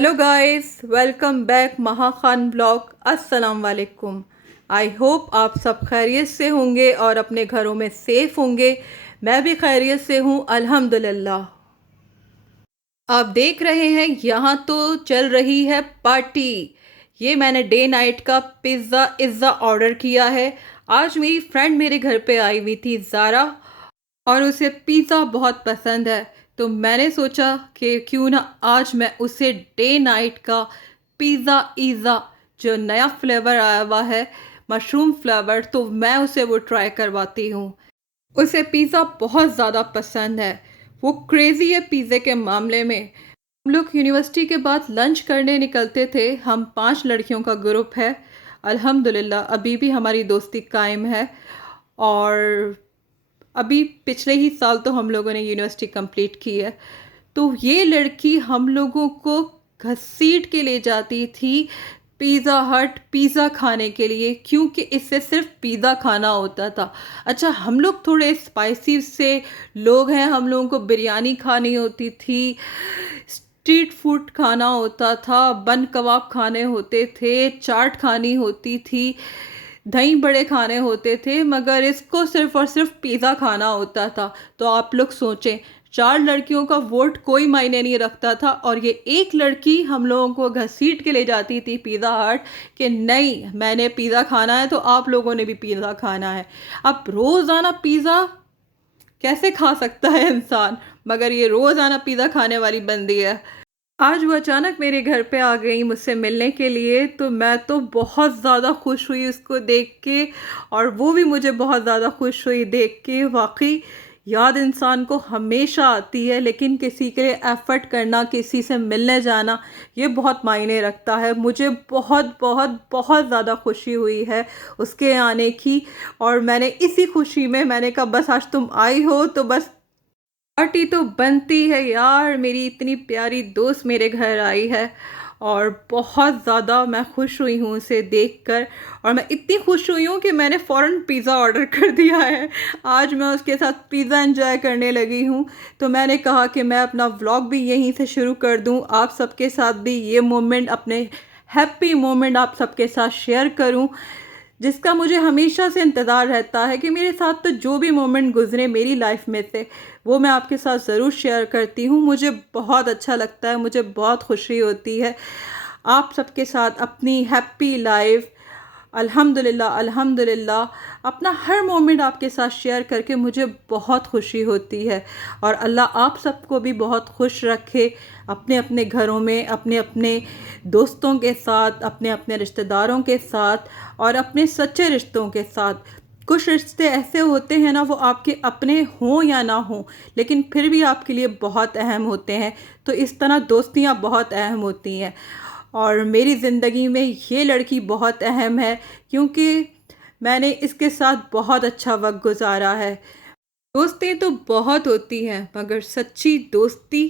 Hello guys, welcome back महा Khan blog. अस्सलाम वालेकुम। आई होप आप सब खैरियत से होंगे और अपने घरों में सेफ होंगे। मैं भी खैरियत से हूँ अल्हम्दुलिल्लाह। आप देख रहे हैं यहाँ तो चल रही है पार्टी। ये मैंने डे नाइट का पिज़्ज़ा ऑर्डर किया है। आज मेरी फ्रेंड मेरे घर पे आई हुई थी, ज़ारा, और उसे पिज़्ज़ा बहुत पसंद है। तो मैंने सोचा कि क्यों ना आज मैं उसे डे नाइट का पिज़्ज़ा ईज़ा, जो नया फ्लेवर आया हुआ है, मशरूम फ्लेवर, तो मैं उसे वो ट्राई करवाती हूँ। उसे पिज़्ज़ा बहुत ज़्यादा पसंद है। वो क्रेज़ी है पिज़्ज़े के मामले में। हम लोग यूनिवर्सिटी के बाद लंच करने निकलते थे। हम 5 लड़कियों का ग्रुप है। अल्हम्दुलिल्लाह अभी भी हमारी दोस्ती कायम है। और अभी पिछले ही साल तो हम लोगों ने यूनिवर्सिटी कंप्लीट की है। तो ये लड़की हम लोगों को घसीट के ले जाती थी पिज़्ज़ा हट पिज़्ज़ा खाने के लिए, क्योंकि इससे सिर्फ पिज़्ज़ा खाना होता था। अच्छा, हम लोग थोड़े स्पाइसी से लोग हैं, हम लोगों को बिरयानी खानी होती थी, स्ट्रीट फूड खाना होता था, बन कबाब खाने होते थे, चाट खानी होती थी, दही बड़े खाने होते थे, मगर इसको सिर्फ़ और सिर्फ पिज़्ज़ा खाना होता था। तो आप लोग सोचें, 4 लड़कियों का वोट कोई मायने नहीं रखता था, और ये एक लड़की हम लोगों को घसीट के ले जाती थी पिज़्ज़ा हट कि नहीं, मैंने पिज़्ज़ा खाना है तो आप लोगों ने भी पिज़्ज़ा खाना है। अब रोज़ाना पिज़्ज़ा कैसे खा सकता है इंसान, मगर ये रोज़ाना पिज़्ज़ा खाने वाली बंदी है। आज वो अचानक मेरे घर पे आ गई मुझसे मिलने के लिए, तो मैं तो बहुत ज़्यादा खुश हुई उसको देख के, और वो भी मुझे बहुत ज़्यादा खुश हुई देख के। वाक़ई याद इंसान को हमेशा आती है, लेकिन किसी के लिए एफ़र्ट करना, किसी से मिलने जाना, ये बहुत मायने रखता है। मुझे बहुत बहुत बहुत ज़्यादा खुशी हुई है उसके आने की, और मैंने इसी खुशी में मैंने कहा बस आज तुम आई हो तो बस पार्टी तो बनती है यार। मेरी इतनी प्यारी दोस्त मेरे घर आई है, और बहुत ज़्यादा मैं खुश हुई हूँ उसे देखकर। और मैं इतनी खुश हुई हूँ कि मैंने फ़ौरन पिज़्ज़ा ऑर्डर कर दिया है। आज मैं उसके साथ पिज़्ज़ा एंजॉय करने लगी हूँ। तो मैंने कहा कि मैं अपना व्लॉग भी यहीं से शुरू कर दूँ, आप सबके साथ भी ये मोमेंट, अपने हैप्पी मोमेंट आप सबके साथ शेयर करूँ, जिसका मुझे हमेशा से इंतज़ार रहता है कि मेरे साथ तो जो भी मोमेंट गुज़रे मेरी लाइफ में से, वो मैं आपके साथ ज़रूर शेयर करती हूँ। मुझे बहुत अच्छा लगता है, मुझे बहुत खुशी होती है आप सबके साथ अपनी हैप्पी लाइफ, अल्हम्दुलिल्लाह अल्हम्दुलिल्लाह, अपना हर मोमेंट आपके साथ शेयर करके मुझे बहुत खुशी होती है। और अल्लाह आप सबको भी बहुत खुश रखे अपने अपने घरों में, अपने अपने दोस्तों के साथ, अपने अपने रिश्तेदारों के साथ, और अपने सच्चे रिश्तों के साथ। कुछ रिश्ते ऐसे होते हैं ना, वो आपके अपने हों या ना हों, लेकिन फिर भी आपके लिए बहुत अहम होते हैं। तो इस तरह दोस्तियाँ बहुत अहम होती हैं, और मेरी ज़िंदगी में ये लड़की बहुत अहम है, क्योंकि मैंने इसके साथ बहुत अच्छा वक्त गुजारा है। दोस्तें तो बहुत होती हैं, मगर सच्ची दोस्ती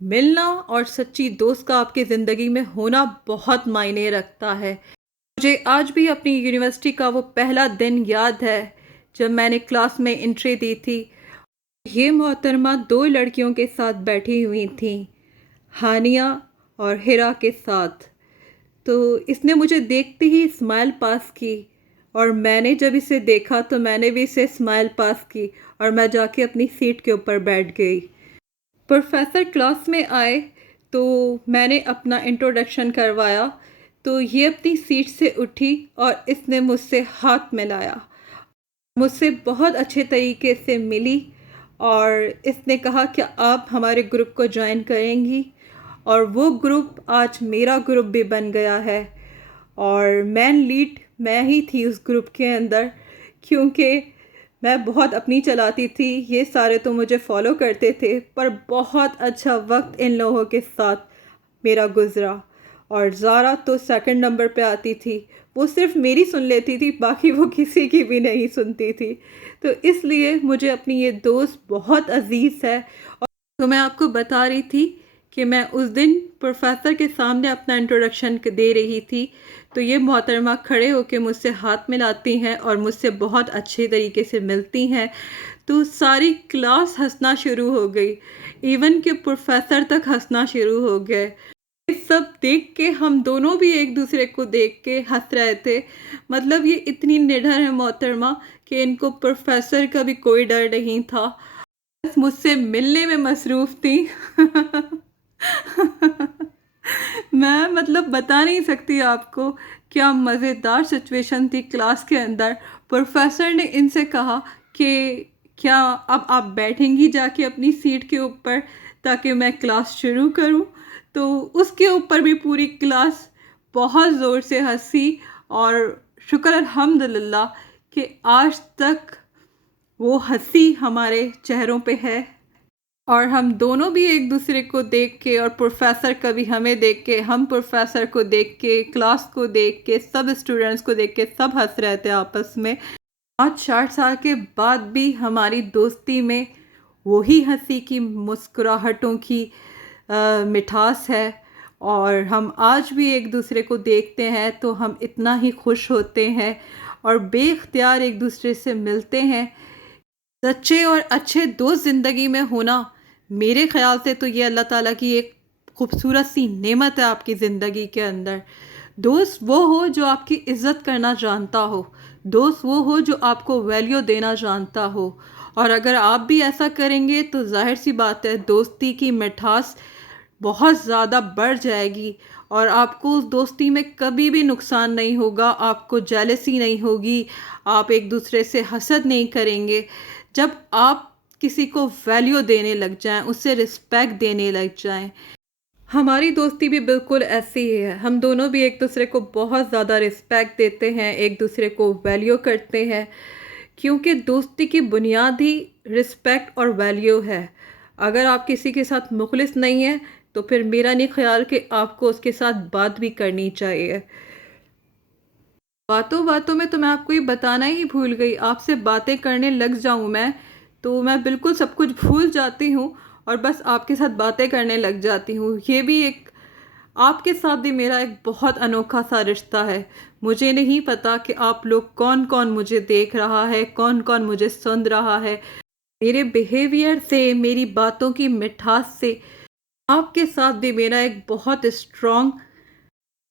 मिलना और सच्ची दोस्त का आपकी ज़िंदगी में होना बहुत मायने रखता है। मुझे आज भी अपनी यूनिवर्सिटी का वो पहला दिन याद है जब मैंने क्लास में एंट्री दी थी। ये मोहतरमा 2 लड़कियों के साथ बैठी हुई थी, हानिया और हिरा के साथ। तो इसने मुझे देखते ही स्माइल पास की, और मैंने जब इसे देखा तो मैंने भी इसे स्माइल पास की, और मैं जाके अपनी सीट के ऊपर बैठ गई। प्रोफेसर क्लास में आए तो मैंने अपना इंट्रोडक्शन करवाया, तो ये अपनी सीट से उठी और इसने मुझसे हाथ मिलाया, मुझसे बहुत अच्छे तरीके से मिली, और इसने कहा कि आप हमारे ग्रुप को ज्वाइन करेंगी। और वो ग्रुप आज मेरा ग्रुप भी बन गया है, और मैन लीड मैं ही थी उस ग्रुप के अंदर, क्योंकि मैं बहुत अपनी चलाती थी, ये सारे तो मुझे फॉलो करते थे, पर बहुत अच्छा वक्त इन लोगों के साथ मेरा गुज़रा। और ज़ारा तो सेकंड नंबर पे आती थी, वो सिर्फ मेरी सुन लेती थी, बाकी वो किसी की भी नहीं सुनती थी। तो इसलिए मुझे अपनी ये दोस्त बहुत अज़ीज़ है। और तो मैं आपको बता रही थी कि मैं उस दिन प्रोफेसर के सामने अपना इंट्रोडक्शन दे रही थी, तो ये मोहतरमा खड़े होकर मुझसे हाथ मिलाती हैं और मुझसे बहुत अच्छे तरीके से मिलती हैं। तो सारी क्लास हंसना शुरू हो गई, इवन कि प्रोफेसर तक हंसना शुरू हो गए। सब देख के हम दोनों भी एक दूसरे को देख के हंस रहे थे। मतलब ये इतनी निडर है मोहतरमा कि इनको प्रोफेसर का भी कोई डर नहीं था, बस मुझसे मिलने में मसरूफ़ थी। मैं मतलब बता नहीं सकती आपको, क्या मज़ेदार सिचुएशन थी क्लास के अंदर। प्रोफेसर ने इनसे कहा कि क्या अब आप बैठेंगी जाके अपनी सीट के ऊपर ताकि मैं क्लास शुरू करूं। तो उसके ऊपर भी पूरी क्लास बहुत ज़ोर से हंसी, और शुक्र अल्हम्दुलिल्लाह कि आज तक वो हंसी हमारे चेहरों पे है। और हम दोनों भी एक दूसरे को देख के, और प्रोफेसर कभी हमें देख के, हम प्रोफेसर को देख के, क्लास को देख के, सब स्टूडेंट्स को देख के सब हंस रहे थे आपस में। 5-4 साल के बाद भी हमारी दोस्ती में वही हंसी की, मुस्कुराहटों की मिठास है। और हम आज भी एक दूसरे को देखते हैं तो हम इतना ही खुश होते हैं और बेख्तियार एक दूसरे से मिलते हैं। सच्चे और अच्छे दोस्त ज़िंदगी में होना, मेरे ख़्याल से तो ये अल्लाह ताला की एक खूबसूरत सी नेमत है आपकी ज़िंदगी के अंदर। दोस्त वो हो जो आपकी इज़्ज़त करना जानता हो, दोस्त वो हो जो आपको वैल्यू देना जानता हो। और अगर आप भी ऐसा करेंगे तो ज़ाहिर सी बात है दोस्ती की मिठास बहुत ज़्यादा बढ़ जाएगी, और आपको उस दोस्ती में कभी भी नुकसान नहीं होगा, आपको जेलसी नहीं होगी, आप एक दूसरे से हसद नहीं करेंगे। जब आप किसी को वैल्यू देने लग जाएं, उससे रिस्पेक्ट देने लग जाएं। हमारी दोस्ती भी बिल्कुल ऐसी ही है, हम दोनों भी एक दूसरे को बहुत ज़्यादा रिस्पेक्ट देते हैं, एक दूसरे को वैल्यू करते हैं, क्योंकि दोस्ती की बुनियाद ही रिस्पेक्ट और वैल्यू है। अगर आप किसी के साथ मुखलिस नहीं हैं तो फिर मेरा नहीं ख्याल कि आपको उसके साथ बात भी करनी चाहिए। बातों बातों में तो मैं आपको ये बताना ही भूल गई, आपसे बातें करने लग जाऊं मैं तो मैं बिल्कुल सब कुछ भूल जाती हूँ और बस आपके साथ बातें करने लग जाती हूँ। ये भी एक, आपके साथ भी मेरा एक बहुत अनोखा सा रिश्ता है। मुझे नहीं पता कि आप लोग कौन कौन मुझे देख रहा है, कौन कौन मुझे सुन रहा है। मेरे बिहेवियर से, मेरी बातों की मिठास से आपके साथ भी मेरा एक बहुत स्ट्रॉन्ग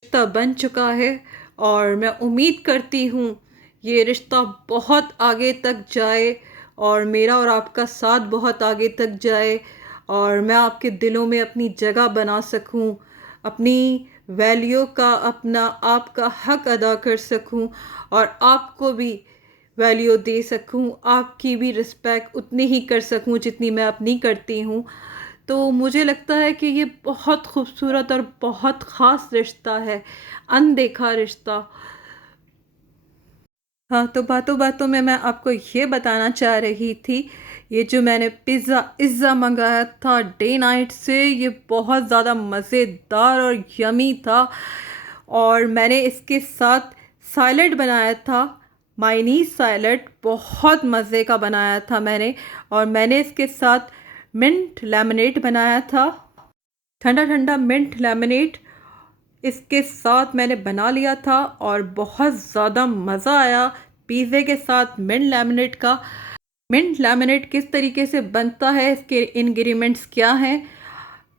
रिश्ता बन चुका है, और मैं उम्मीद करती हूँ ये रिश्ता बहुत आगे तक जाए, और मेरा और आपका साथ बहुत आगे तक जाए, और मैं आपके दिलों में अपनी जगह बना सकूँ, अपनी वैल्यू का, अपना आपका हक अदा कर सकूँ, और आपको भी वैल्यू दे सकूँ, आपकी भी रिस्पेक्ट उतनी ही कर सकूँ जितनी मैं अपनी करती हूँ। तो मुझे लगता है कि ये बहुत खूबसूरत और बहुत ख़ास रिश्ता है, अनदेखा रिश्ता। हाँ, तो बातों बातों में मैं आपको ये बताना चाह रही थी, ये जो मैंने पिज़्ज़ा मंगाया था डे नाइट से, ये बहुत ज़्यादा मज़ेदार और यमी था। और मैंने इसके साथ सैलड बनाया था, मायनीज़ सैलड, बहुत मज़े का बनाया था मैंने। और मैंने इसके साथ मिंट लेमनेड बनाया था, ठंडा ठंडा मिंट लेमनेड इसके साथ मैंने बना लिया था, और बहुत ज़्यादा मज़ा आया पिज़्ज़े के साथ मिंट लेमनेड का। मिंट लेमनेड किस तरीके से बनता है, इसके इंग्रेडिएंट्स क्या हैं,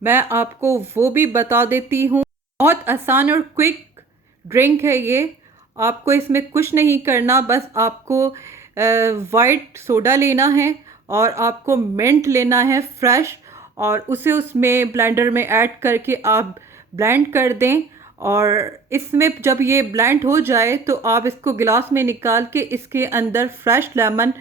मैं आपको वो भी बता देती हूँ। बहुत आसान और क्विक ड्रिंक है ये। आपको इसमें कुछ नहीं करना, बस आपको वाइट सोडा लेना है, और आपको मिंट लेना है फ्रेश, और उसे उसमें ब्लेंडर में ऐड करके आप ब्लेंड कर दें। और इसमें जब ये ब्लेंड हो जाए तो आप इसको गिलास में निकाल के इसके अंदर फ्रेश लेमन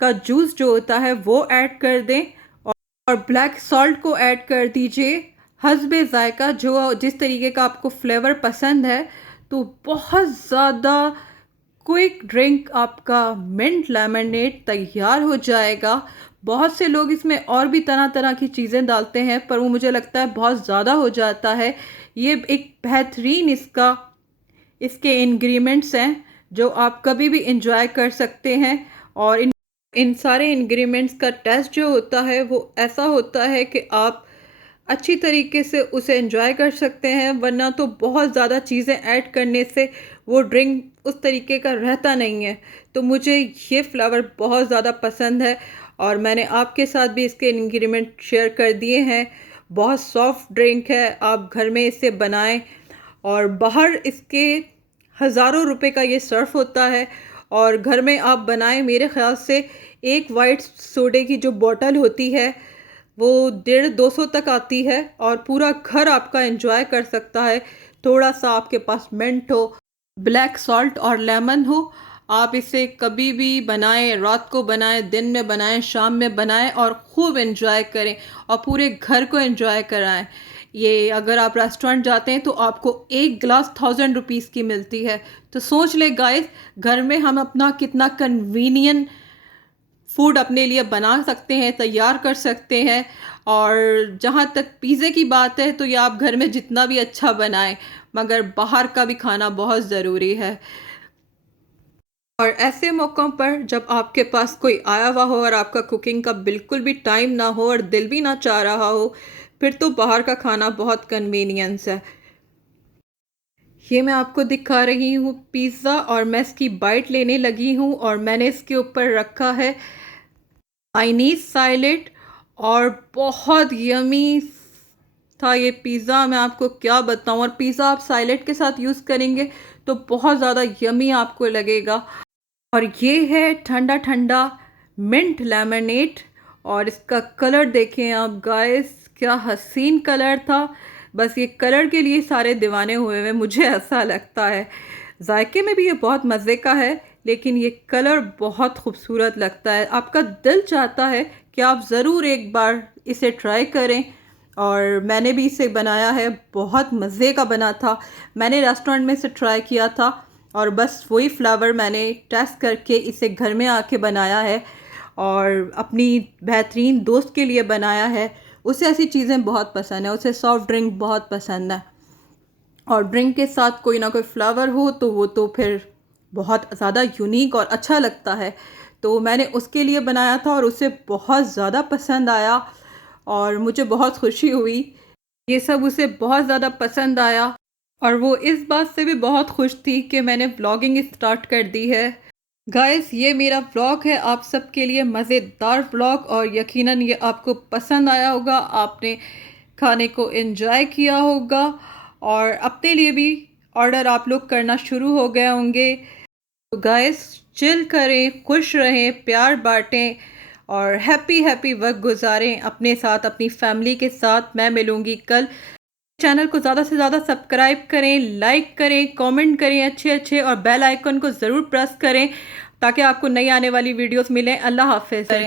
का जूस जो होता है वो ऐड कर दें, और ब्लैक सॉल्ट को ऐड कर दीजिए हस्बे ज़ायका, जो जिस तरीके का आपको फ्लेवर पसंद है। तो बहुत ज़्यादा क्विक ड्रिंक आपका मिंट लेमनेड तैयार हो जाएगा। बहुत से लोग इसमें और भी तरह तरह की चीज़ें डालते हैं, पर वो मुझे लगता है बहुत ज़्यादा हो जाता है। ये एक बेहतरीन इसके इंग्रेडिएंट्स हैं जो आप कभी भी इंजॉय कर सकते हैं। और इन सारे इंग्रेडिएंट्स का टेस्ट जो होता है वो ऐसा होता है कि आप अच्छी तरीके से उसे एंजॉय कर सकते हैं, वरना तो बहुत ज़्यादा चीज़ें ऐड करने से वो ड्रिंक उस तरीके का रहता नहीं है। तो मुझे ये फ्लेवर बहुत ज़्यादा पसंद है, और मैंने आपके साथ भी इसके इंग्रेडिएंट शेयर कर दिए हैं। बहुत सॉफ्ट ड्रिंक है, आप घर में इसे बनाएं। और बाहर इसके हज़ारों रुपए का ये सर्फ होता है, और घर में आप बनाएं। मेरे ख़्याल से एक वाइट सोडे की जो बॉटल होती है वो 150-200 तक आती है, और पूरा घर आपका एंजॉय कर सकता है। थोड़ा सा आपके पास मिंट हो, ब्लैक सॉल्ट और लेमन हो, आप इसे कभी भी बनाएं, रात को बनाएं, दिन में बनाएं, शाम में बनाएं, और खूब एंजॉय करें और पूरे घर को एंजॉय कराएं। ये अगर आप रेस्टोरेंट जाते हैं तो आपको एक गिलास 1000 रुपीज़ की मिलती है। तो सोच ले गाइस, घर में हम अपना कितना कन्वीनियंट फूड अपने लिए बना सकते हैं, तैयार कर सकते हैं। और जहाँ तक पिज़्ज़े की बात है तो ये आप घर में जितना भी अच्छा बनाएं, मगर बाहर का भी खाना बहुत ज़रूरी है। और ऐसे मौक़ों पर जब आपके पास कोई आया हुआ हो और आपका कुकिंग का बिल्कुल भी टाइम ना हो और दिल भी ना चाह रहा हो, फिर तो बाहर का खाना बहुत कन्वीनियंस है। ये मैं आपको दिखा रही हूँ पिज़्ज़ा, और मैं इसकी बाइट लेने लगी हूँ, और मैंने इसके ऊपर रखा है चाइनीज़ साइलेंट, और बहुत यमी था ये पिज़्ज़ा, मैं आपको क्या बताऊँ। और पिज़्ज़ा आप साइलेंट के साथ यूज़ करेंगे तो बहुत ज़्यादा यमी आपको लगेगा। और ये है ठंडा ठंडा मिंट लेमनेड, और इसका कलर देखें आप गाइस, क्या हसीन कलर था। बस ये कलर के लिए सारे दीवाने हुए हुए, मुझे ऐसा लगता है। जायके में भी ये बहुत मज़े का है, लेकिन ये कलर बहुत खूबसूरत लगता है। आपका दिल चाहता है कि आप ज़रूर एक बार इसे ट्राई करें। और मैंने भी इसे बनाया है, बहुत मज़े का बना था। मैंने रेस्टोरेंट में इसे ट्राई किया था, और बस वही फ्लेवर मैंने टेस्ट करके इसे घर में आके बनाया है, और अपनी बेहतरीन दोस्त के लिए बनाया है। उसे ऐसी चीज़ें बहुत पसंद है, उसे सॉफ्ट ड्रिंक बहुत पसंद है, और ड्रिंक के साथ कोई ना कोई फ्लेवर हो तो वो तो फिर बहुत ज़्यादा यूनिक और अच्छा लगता है। तो मैंने उसके लिए बनाया था, और उसे बहुत ज़्यादा पसंद आया, और मुझे बहुत खुशी हुई। ये सब उसे बहुत ज़्यादा पसंद आया, और वो इस बात से भी बहुत खुश थी कि मैंने व्लॉगिंग स्टार्ट कर दी है। गाइस, ये मेरा व्लॉग है आप सबके लिए, मज़ेदार व्लॉग, और यकीनन ये आपको पसंद आया होगा, आपने खाने को एंजॉय किया होगा, और अपने लिए भी ऑर्डर आप लोग करना शुरू हो गए होंगे। तो गाइस, चिल करें, खुश रहें, प्यार बांटें, और हैप्पी हैप्पी वक्त गुजारें अपने साथ, अपनी फैमिली के साथ। मैं मिलूँगी कल। चैनल को ज़्यादा से ज़्यादा सब्सक्राइब करें, लाइक करें, कमेंट करें अच्छे अच्छे, और बेल आइकन को ज़रूर प्रेस करें ताकि आपको नई आने वाली वीडियोस मिलें। अल्लाह हाफ़िज़।